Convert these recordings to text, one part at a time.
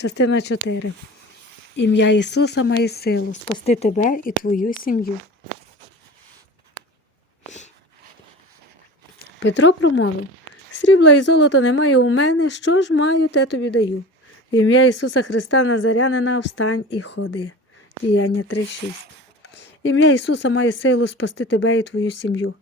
Частина 4. Ім'я Ісуса має силу спасти тебе і твою сім'ю. Петро промовив Срібла і золота немає у мене, що ж маю, те тобі даю. Ім'я Ісуса Христа Назарянина встань і ходи. Діяння 3.6. Ім'я Ісуса має силу спасти тебе і твою сім'ю.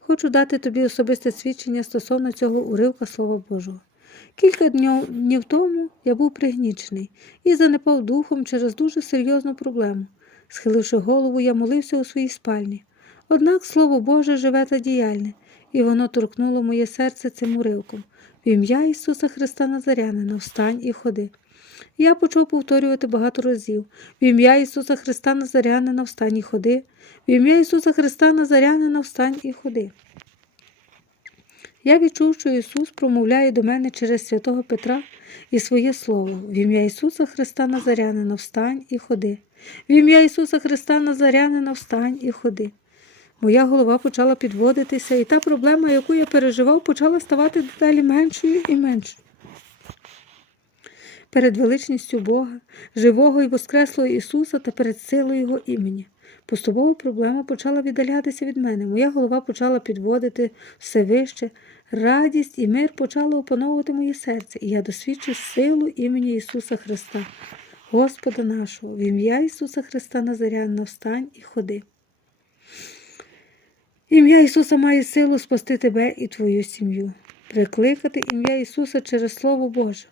Хочу дати тобі особисте свідчення стосовно цього уривка Слова Божого. Кілька днів, тому я був пригнічений і занепав духом через дуже серйозну проблему. Схиливши голову, я молився у своїй спальні. Однак Слово Боже живе та діяльне, і воно торкнуло моє серце цим уривком. В ім'я Ісуса Христа Назарянина, встань і ходи. Я почав повторювати багато разів. В ім'я Ісуса Христа Назарянина, встань і ходи. В ім'я Ісуса Христа Назарянина, встань і ходи. Я відчув, що Ісус промовляє до мене через святого Петра і своє Слово. В ім'я Ісуса Христа Назарянина, встань і ходи. В ім'я Ісуса Христа Назарянина, встань і ходи. Моя голова почала підводитися, і та проблема, яку я переживав, почала ставати дедалі меншою і меншою. Перед величністю Бога, живого і воскреслого Ісуса та перед силою Його імені. Поступово проблема почала віддалятися від мене. Моя голова почала підводити все вище. Радість і мир почали опановувати моє серце, і я досвідчу силу імені Ісуса Христа, Господа нашого, в ім'я Ісуса Христа Назарянина, встань і ходи. Ім'я Ісуса має силу спасти тебе і твою сім'ю, прикликати ім'я Ісуса через Слово Боже.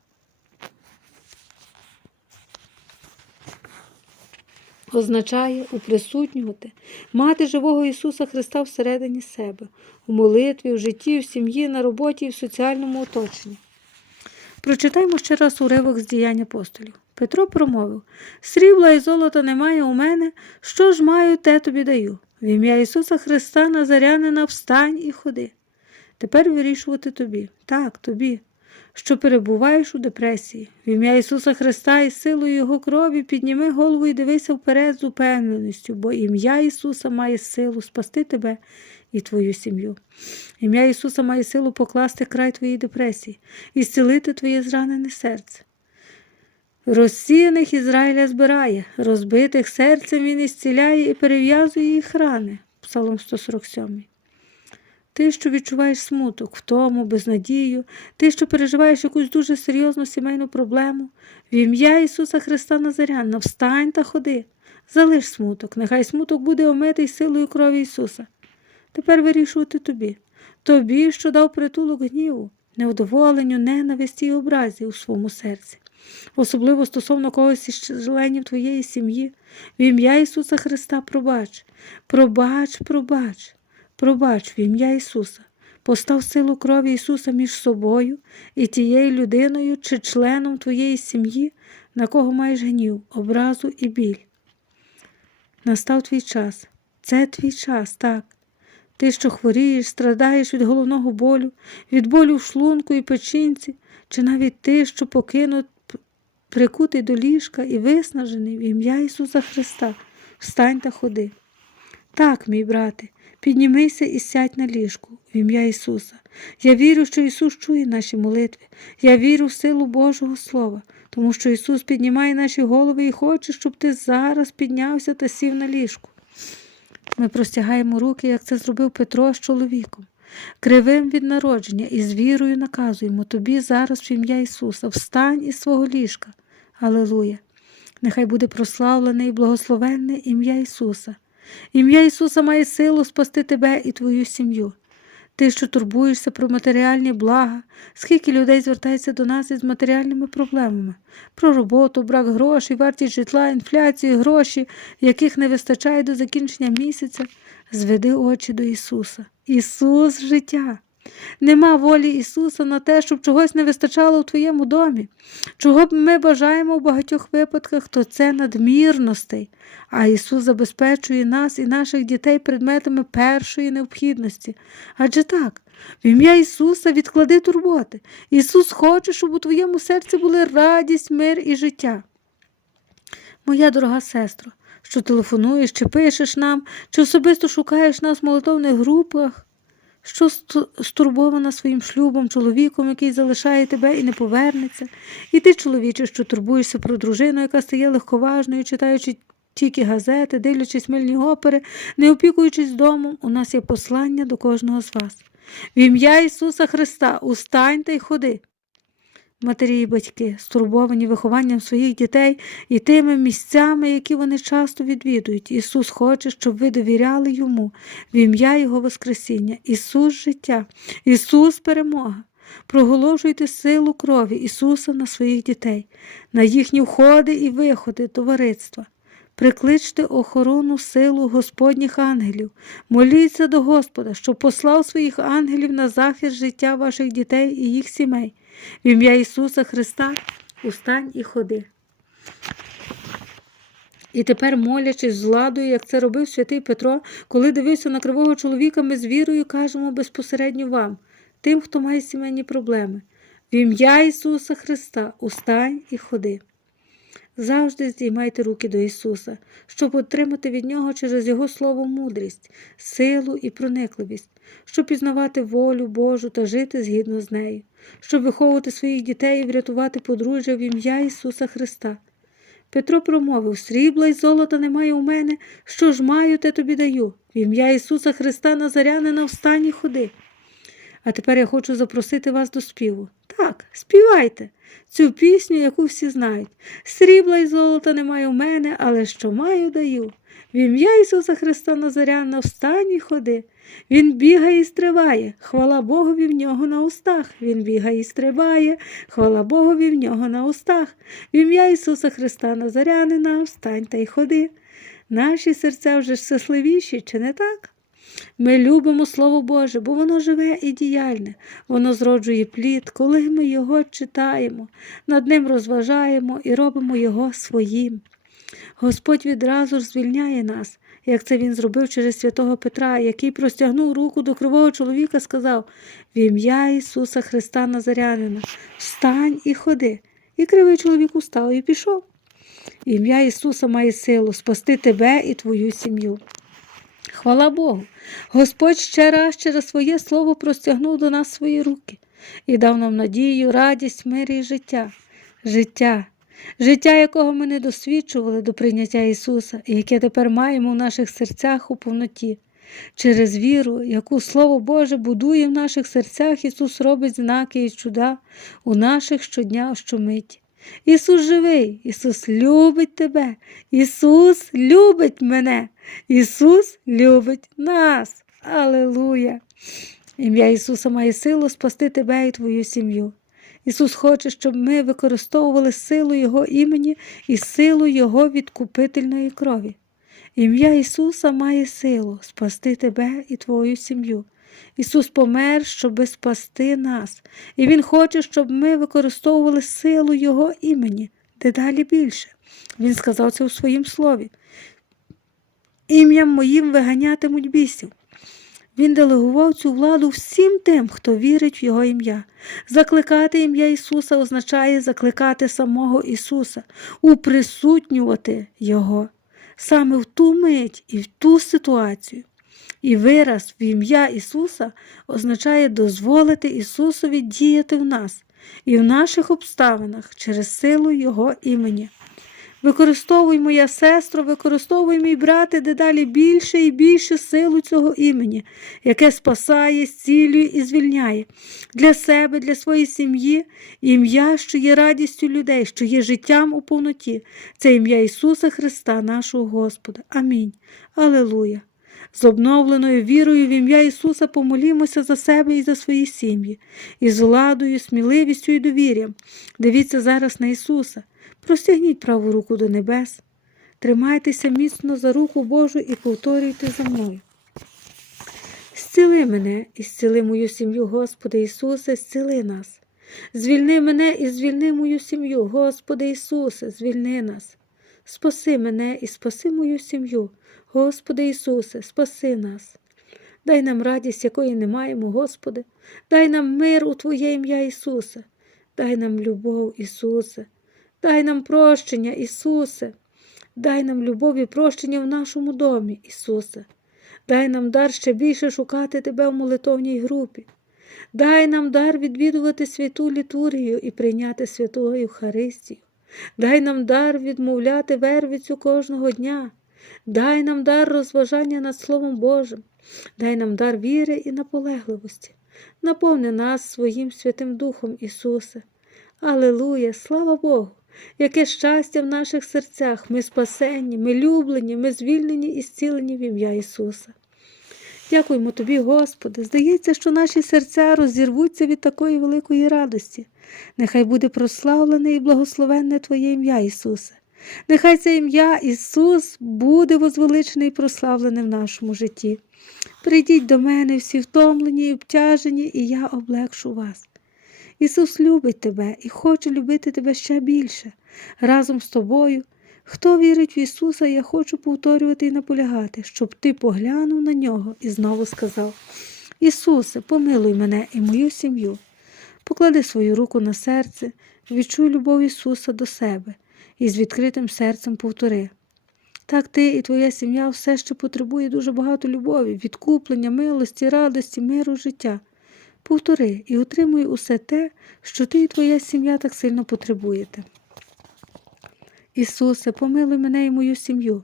Означає уприсутнювати, мати живого Ісуса Христа всередині себе, у молитві, в житті, в сім'ї, на роботі і в соціальному оточенні. Прочитаймо ще раз уривок з діянь апостолів. Петро промовив Срібла і золота немає у мене, що ж маю, те тобі даю. В ім'я Ісуса Христа Назарянина встань і ходи. Тепер вирішувати тобі, так, тобі, що перебуваєш у депресії. В ім'я Ісуса Христа і силою Його крові підніми голову і дивися вперед з упевненістю, бо ім'я Ісуса має силу спасти тебе і твою сім'ю. Ім'я Ісуса має силу покласти край твоїй депресії і зцілити твоє зранене серце. Розсіяних Ізраїля збирає, розбитих серцем він ісціляє і перев'язує їх рани. Псалом 147. Ти, що відчуваєш смуток, втому, безнадію, ти, що переживаєш якусь дуже серйозну сімейну проблему, в ім'я Ісуса Христа Назаряна, встань та ходи, залиш смуток, нехай смуток буде омитий силою крові Ісуса. Тепер вирішувати тобі, тобі, що дав притулок гніву, невдоволенню, ненависті і образі у своєму серці. Особливо стосовно когось із членів твоєї сім'ї, в ім'я Ісуса Христа пробач, пробач, пробач, пробач в ім'я Ісуса. Постав силу крові Ісуса між собою і тією людиною чи членом твоєї сім'ї, на кого маєш гнів, образу і біль. Настав твій час. Це твій час, так. Ти, що хворієш, страдаєш від головного болю, від болю в шлунку і печінці, чи навіть ти, що покинув прикутий до ліжка і виснажений в ім'я Ісуса Христа, встань та ходи. Так, мій брате, піднімися і сядь на ліжку в ім'я Ісуса. Я вірю, що Ісус чує наші молитви. Я вірю в силу Божого Слова, тому що Ісус піднімає наші голови і хоче, щоб ти зараз піднявся та сів на ліжку. Ми простягаємо руки, як це зробив Петро з чоловіком. Кривим від народження і з вірою наказуємо тобі зараз в ім'я Ісуса, встань із свого ліжка. Аллилуйя! Нехай буде прославлене і благословенне ім'я Ісуса. Ім'я Ісуса має силу спасти тебе і твою сім'ю. Ти, що турбуєшся про матеріальні блага, скільки людей звертається до нас із матеріальними проблемами, про роботу, брак грошей, вартість житла, інфляцію, гроші, яких не вистачає до закінчення місяця, зведи очі до Ісуса. Ісус життя. Нема волі Ісуса на те, щоб чогось не вистачало у твоєму домі. Чого б ми бажаємо в багатьох випадках, то це надмірностей, а Ісус забезпечує нас і наших дітей предметами першої необхідності. Адже так, в ім'я Ісуса відклади турботи. Ісус хоче, щоб у твоєму серці були радість, мир і життя. Моя дорога сестро, що телефонуєш, чи пишеш нам, чи особисто шукаєш нас в молитовних групах. Що стурбована своїм шлюбом, чоловіком, який залишає тебе і не повернеться, і ти, чоловіче, що турбуєшся про дружину, яка стає легковажною, читаючи тільки газети, дивлячись мильні опери, не опікуючись домом, у нас є послання до кожного з вас. В ім'я Ісуса Христа устаньте й ходи. Матері і батьки, стурбовані вихованням своїх дітей і тими місцями, які вони часто відвідують. Ісус хоче, щоб ви довіряли Йому в ім'я Його Воскресіння. Ісус життя, Ісус перемога. Проголошуйте силу крові Ісуса на своїх дітей, на їхні входи і виходи товариства. Прикличте охорону силу Господніх ангелів, моліться до Господа, щоб послав своїх ангелів на захист життя ваших дітей і їх сімей. В ім'я Ісуса Христа устань і ходи. І тепер, молячись з владою, як це робив святий Петро, коли дивився на кривого чоловіка, ми з вірою кажемо безпосередньо вам, тим, хто має сімейні проблеми. В ім'я Ісуса Христа устань і ходи. Завжди здіймайте руки до Ісуса, щоб отримати від Нього через Його Слово мудрість, силу і проникливість, щоб пізнавати волю Божу та жити згідно з нею, щоб виховувати своїх дітей і врятувати подружжя в ім'я Ісуса Христа. Петро промовив срібла й золота немає у мене, що ж маю, те тобі даю. В ім'я Ісуса Христа Назарянина встань і ходи. А тепер я хочу запросити вас до співу. Так, співайте цю пісню, яку всі знають. Срібла й золота немає у мене, але що маю, даю. В ім'я Ісуса Христа Назаряна встань і ходи. Він бігає і стрибає, хвала Богові в нього на устах. Він бігає і стрибає, хвала Богові в нього на устах. В ім'я Ісуса Христа Назарянина встань та й ходи. Наші серця вже щасливіші, чи не так? Ми любимо Слово Боже, бо воно живе і діяльне, воно зроджує плід, коли ми його читаємо, над ним розважаємо і робимо його своїм. Господь відразу ж звільняє нас, як це він зробив через святого Петра, який простягнув руку до кривого чоловіка, сказав в ім'я Ісуса Христа Назарянина, встань і ходи. І кривий чоловік устав і пішов. Ім'я Ісуса має силу спасти тебе і твою сім'ю. Хвала Богу, Господь ще раз через своє слово простягнув до нас свої руки і дав нам надію, радість, мир і життя. Життя, життя, якого ми не досвідчували до прийняття Ісуса, і яке тепер маємо в наших серцях у повноті. Через віру, яку Слово Боже будує в наших серцях, Ісус робить знаки і чуда у наших щодня щомиті. Ісус живий, Ісус любить тебе, Ісус любить мене, Ісус любить нас. Аллилуйя! Ім'я Ісуса має силу спасти тебе і твою сім'ю. Ісус хоче, щоб ми використовували силу Його імені і силу Його відкупительної крові. Ім'я Ісуса має силу спасти тебе і твою сім'ю. Ісус помер, щоби спасти нас, і Він хоче, щоб ми використовували силу Його імені дедалі більше. Він сказав це у своїм слові. Ім'ям моїм виганятимуть бісів. Він делегував цю владу всім тим, хто вірить в Його ім'я. Закликати ім'я Ісуса означає закликати самого Ісуса, уприсутнювати Його саме в ту мить і в ту ситуацію. І вираз в ім'я Ісуса означає дозволити Ісусові діяти в нас і в наших обставинах через силу Його імені. Використовуй, моя сестро, використовуй, мій брате, дедалі більше і більше силу цього імені, яке спасає, зцілює і звільняє для себе, для своєї сім'ї, ім'я, що є радістю людей, що є життям у повноті. Це ім'я Ісуса Христа, нашого Господа. Амінь. Алелуя. З обновленою вірою в ім'я Ісуса помолімося за себе і за свої сім'ї, і з владою, сміливістю і довір'ям. Дивіться зараз на Ісуса. Простягніть праву руку до небес, тримайтеся міцно за руку Божу і повторюйте за мною. Зціли мене і зціли мою сім'ю, Господи Ісусе, зціли нас. Звільни мене і звільни мою сім'ю, Господи Ісусе, звільни нас. Спаси мене і спаси мою сім'ю, Господи Ісусе, спаси нас. Дай нам радість, якої не маємо, Господи, дай нам мир у Твоє ім'я Ісусе, дай нам любов, Ісусе, дай нам прощення, Ісусе, дай нам любов і прощення в нашому домі, Ісусе. Дай нам дар ще більше шукати Тебе в молитовній групі. Дай нам дар відвідувати святу літургію і прийняти святу Євхаристію. Дай нам дар відмовляти вервицю кожного дня. Дай нам дар розважання над Словом Божим. Дай нам дар віри і наполегливості. Наповни нас своїм Святим Духом, Ісусе. Алилуя, слава Богу! Яке щастя в наших серцях! Ми спасенні, ми люблені, ми звільнені і зцілені в ім'я Ісуса. Дякуємо Тобі, Господи. Здається, що наші серця розірвуться від такої великої радості. Нехай буде прославлене і благословенне Твоє ім'я, Ісусе. Нехай це ім'я Ісус буде возвеличене і прославлене в нашому житті. Прийдіть до мене всі втомлені і обтяжені, і я облегшу вас. Ісус любить тебе і хоче любити тебе ще більше. Разом з тобою. Хто вірить в Ісуса, я хочу повторювати і наполягати, щоб ти поглянув на нього і знову сказав: Ісусе, помилуй мене і мою сім'ю. Поклади свою руку на серце, відчуй любов Ісуса до себе і з відкритим серцем повтори. Так ти і твоя сім'я все ще потребує дуже багато любові, відкуплення, милості, радості, миру, життя. Повтори і отримуй усе те, що ти і твоя сім'я так сильно потребуєте. Ісусе, помилуй мене і мою сім'ю.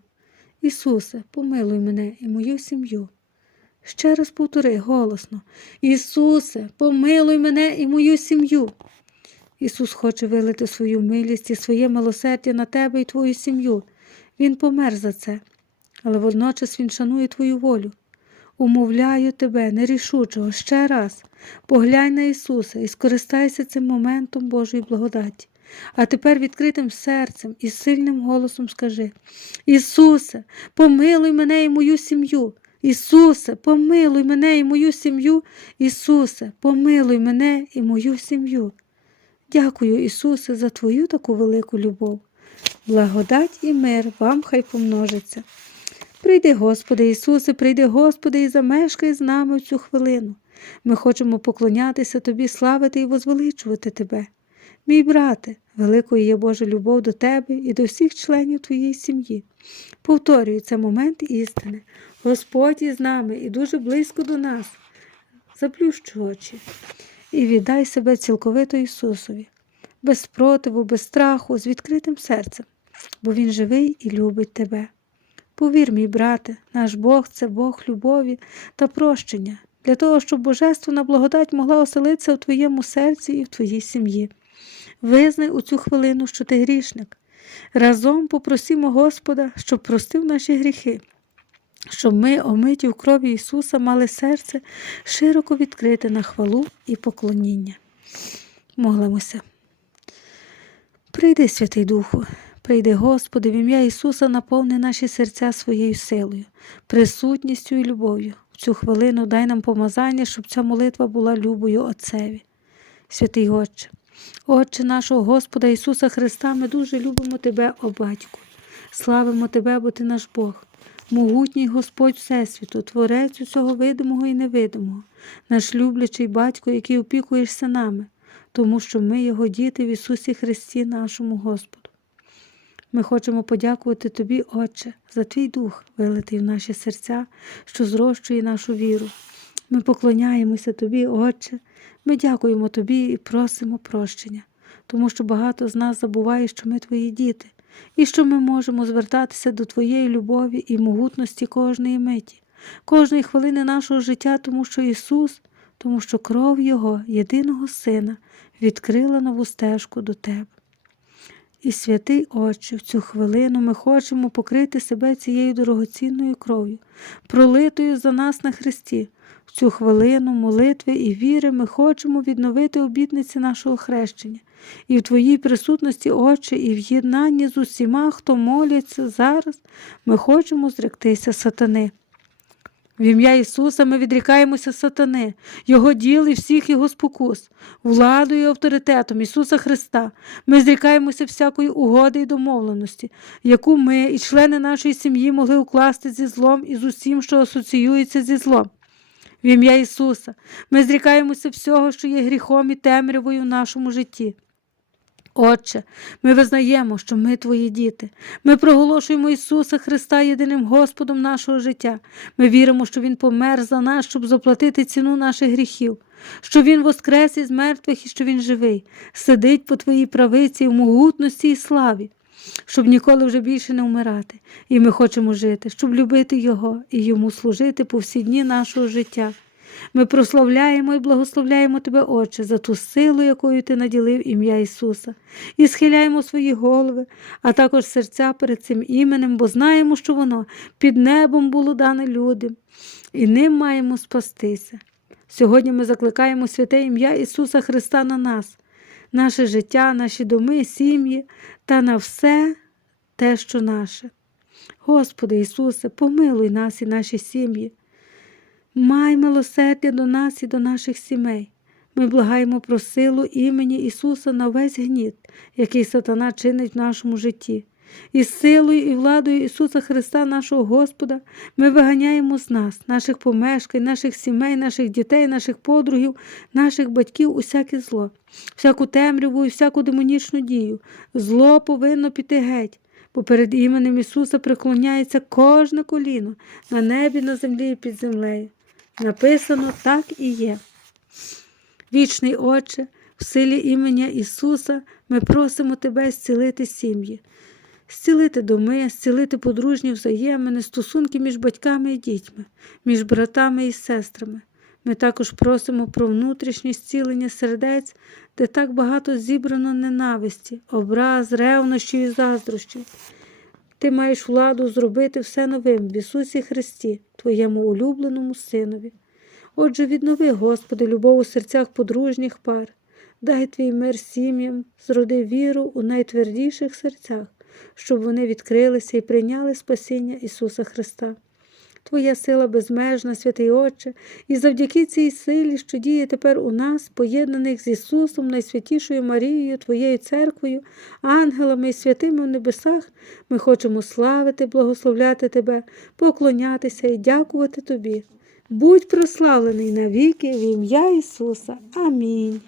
Ісусе, помилуй мене і мою сім'ю. Ще раз повтори голосно. Ісусе, помилуй мене і мою сім'ю. Ісус хоче вилити свою милість і своє милосердя на тебе і твою сім'ю. Він помер за це, але водночас Він шанує твою волю. Умовляю тебе, нерішучого, ще раз, поглянь на Ісуса і скористайся цим моментом Божої благодаті. А тепер відкритим серцем і сильним голосом скажи: Ісусе, помилуй мене і мою сім'ю. Ісусе, помилуй мене і мою сім'ю. Ісусе, помилуй мене і мою сім'ю. Дякую, Ісусе, за Твою таку велику любов. Благодать і мир вам хай помножиться. Прийди, Господи Ісусе, прийди, Господи, і замешкай з нами в цю хвилину. Ми хочемо поклонятися Тобі, славити і возвеличувати Тебе. Мій брате, великою є Божа любов до тебе і до всіх членів твоєї сім'ї. Повторюю, це момент істини. Господь із нами і дуже близько до нас. Заплющ очі і віддай себе цілковито Ісусові, без спротиву, без страху, з відкритим серцем, бо Він живий і любить тебе. Повір, мій брате, наш Бог це Бог любові та прощення, для того, щоб Божественна благодать могла оселитися в твоєму серці і в твоїй сім'ї. Визнай у цю хвилину, що ти грішник. Разом попросимо Господа, щоб простив наші гріхи, щоб ми, омиті в крові Ісуса, мали серце широко відкрите на хвалу і поклоніння. Молимося. Прийди, Святий Духу, прийди, Господи, в ім'я Ісуса наповни наші серця своєю силою, присутністю і любов'ю. В цю хвилину дай нам помазання, щоб ця молитва була любою Отцеві. Святий Отче, Отче нашого Господа Ісуса Христа, ми дуже любимо Тебе, о Батьку. Славимо Тебе, бо Ти наш Бог, могутній Господь Всесвіту, Творець усього видимого і невидимого, наш люблячий батько, який опікуєшся нами, тому що ми Його діти в Ісусі Христі, нашому Господу. Ми хочемо подякувати Тобі, Отче, за Твій Дух, вилитий в наші серця, що зрощує нашу віру. Ми поклоняємося Тобі, Отче, ми дякуємо Тобі і просимо прощення, тому що багато з нас забуває, що ми Твої діти, і що ми можемо звертатися до Твоєї любові і могутності кожної миті, кожної хвилини нашого життя, тому що Ісус, тому що кров Його, єдиного Сина, відкрила нову стежку до Тебе. І святий Отче, в цю хвилину ми хочемо покрити себе цією дорогоцінною кров'ю, пролитою за нас на Христі. В цю хвилину молитви і віри ми хочемо відновити обітниці нашого хрещення. І в Твоїй присутності, Отче, і в єднанні з усіма, хто моляться зараз, ми хочемо зректися сатани. В ім'я Ісуса ми відрікаємося сатани, Його діл і всіх Його спокус, владою і авторитетом Ісуса Христа. Ми зрікаємося всякої угоди і домовленості, яку ми і члени нашої сім'ї могли укласти зі злом і з усім, що асоціюється зі злом. В ім'я Ісуса ми зрікаємося всього, що є гріхом і темрявою в нашому житті. Отче, ми визнаємо, що ми твої діти. Ми проголошуємо Ісуса Христа єдиним Господом нашого життя. Ми віримо, що Він помер за нас, щоб заплатити ціну наших гріхів, що Він воскрес із мертвих і що Він живий, сидить по твоїй правиці в могутності і славі, щоб ніколи вже більше не вмирати. І ми хочемо жити, щоб любити Його і йому служити по всі дні нашого життя. Ми прославляємо і благословляємо Тебе, Отче, за ту силу, якою Ти наділив ім'я Ісуса, і схиляємо свої голови, а також серця перед цим іменем, бо знаємо, що воно під небом було дане людям, і ним маємо спастися. Сьогодні ми закликаємо святе ім'я Ісуса Христа на нас, наше життя, наші доми, сім'ї та на все те, що наше. Господи Ісусе, помилуй нас і наші сім'ї. Май милосердя до нас і до наших сімей. Ми благаємо про силу імені Ісуса на весь гніт, який сатана чинить в нашому житті. І силою і владою Ісуса Христа, нашого Господа, ми виганяємо з нас, наших помешкань, наших сімей, наших дітей, наших подругів, наших батьків усяке зло, всяку темряву і всяку демонічну дію. Зло повинно піти геть, бо перед іменем Ісуса преклоняється кожне коліно на небі, на землі і під землею. Написано так і є. Вічний Отче, в силі імення Ісуса ми просимо Тебе зцілити сім'ї, зцілити доми, зцілити подружні взаємини, стосунки між батьками і дітьми, між братами і сестрами. Ми також просимо про внутрішнє зцілення сердець, де так багато зібрано ненависті, образ, ревнощів і заздрощів. Ти маєш владу зробити все новим в Ісусі Христі, Твоєму улюбленому Синові. Отже, віднови, Господи, любов у серцях подружніх пар, дай твій мир сім'ям, зроди віру у найтвердіших серцях, щоб вони відкрилися і прийняли спасіння Ісуса Христа. Твоя сила безмежна, святий Отче, і завдяки цій силі, що діє тепер у нас, поєднаних з Ісусом, найсвятішою Марією, Твоєю церквою, ангелами і святими в небесах, ми хочемо славити, благословляти Тебе, поклонятися і дякувати Тобі. Будь прославлений навіки в ім'я Ісуса. Амінь.